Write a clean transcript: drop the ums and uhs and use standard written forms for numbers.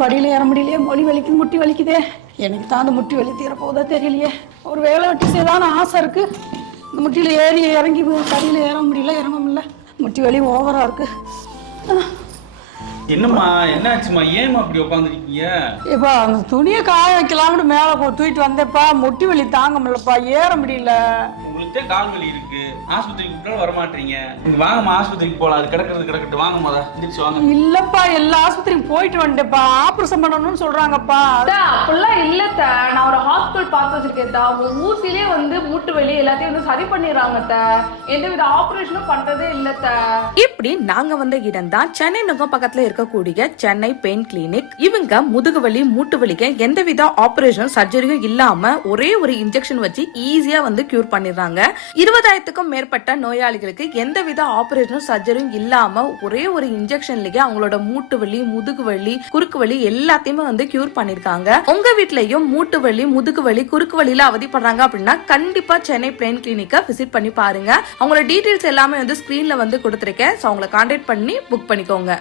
படியில் ஏற முடியலையே, மொழி வலிக்குது, முட்டி வலிக்குதே. எனக்கு தான் அந்த முட்டி வலி தீர போதா தெரியலையே. ஒரு வேலை வெட்டி செய்யலான்னு ஆசை இருக்கு. இந்த முட்டியில் ஏறி இறங்கி படியில் ஏற முடியல, இறங்க முடியல. முட்டி வலி ஓவரா இருக்கு. என்னம்மா என்னாச்சுமா? ஏமா அப்படி உட்காந்துருக்கீங்க? ஏப்பா அந்த துணியை காய வைக்கலாம்னு மேலே தூக்கிட்டு வந்தேப்பா. முட்டி வலி தாங்க முடியலப்பா, ஏற முடியல. உங்களுக்கே கால் வலி இருக்கு, ஆஸ்பத்திரிக்கு கூப்பிட்டாலும் வரமாட்டீங்க. நீங்க வாங்கம்மா, ஆஸ்பத்திரிக்கு போகலாம். அது கிடக்கட்டும், வாங்கம்மா, எந்திரிச்சு வாங்க. இல்லப்பா, எல்லா ஆஸ்பத்திரியும் போயிட்டு வந்துட்டேப்பா. ஆப்ரேஷன் பண்ணணும்னு சொல்றாங்கப்பா. அப்படிலாம் இல்லத்த, நான் ஒரு ஹாஸ்பிட்டல் பார்த்து வச்சிருக்கேன். அவங்க ஊசிலே மூட்டு வலி எல்லாத்தையும் சரி பண்ணிடுறாங்க. எந்தவித ஆபரேஷனும் பண்றதே இல்லத்த. இப்படி நாங்க வந்த இடம் தான் சென்னை நுகம் பக்கத்துல இருக்கக்கூடிய சென்னை பெயின் கிளினிக். இவங்க முதுகு வலி, மூட்டு வலிக்கு எந்தவித ஆபரேஷன் சர்ஜரியும் இல்லாம ஒரே ஒரு இன்ஜெக்ஷன் வச்சு ஈஸியா கியூர் பண்ணிடுறாங்க. 20,000க்கும் மேற்பட்ட நோயாளிகளுக்கு எந்தவித ஆபரேஷனும் சர்ஜரியும் இல்லாம ஒரே ஒரு இன்ஜெக்ஷன்லயே அவங்களோட மூட்டு வலி, முதுகு வலி, குறுக்கு வலி எல்லாத்தையுமே கியூர் பண்ணிருக்காங்க. உங்க வீட்லயும் மூட்டு வலி, முதுகு வலி, குறுக்கு வலியில அவதிப்படுறாங்க அப்படின்னா கண்டிப்பா சென்னை பெயின் கிளினிக்கை விசிட் பண்ணி பாருங்க. அவங்களோட டீடைல்ஸ் எல்லாமே ஸ்கிரீன்ல கொடுத்திருக்கேன். அவங்களை கான்டாக்ட் பண்ணி புக் பண்ணிக்கோங்க.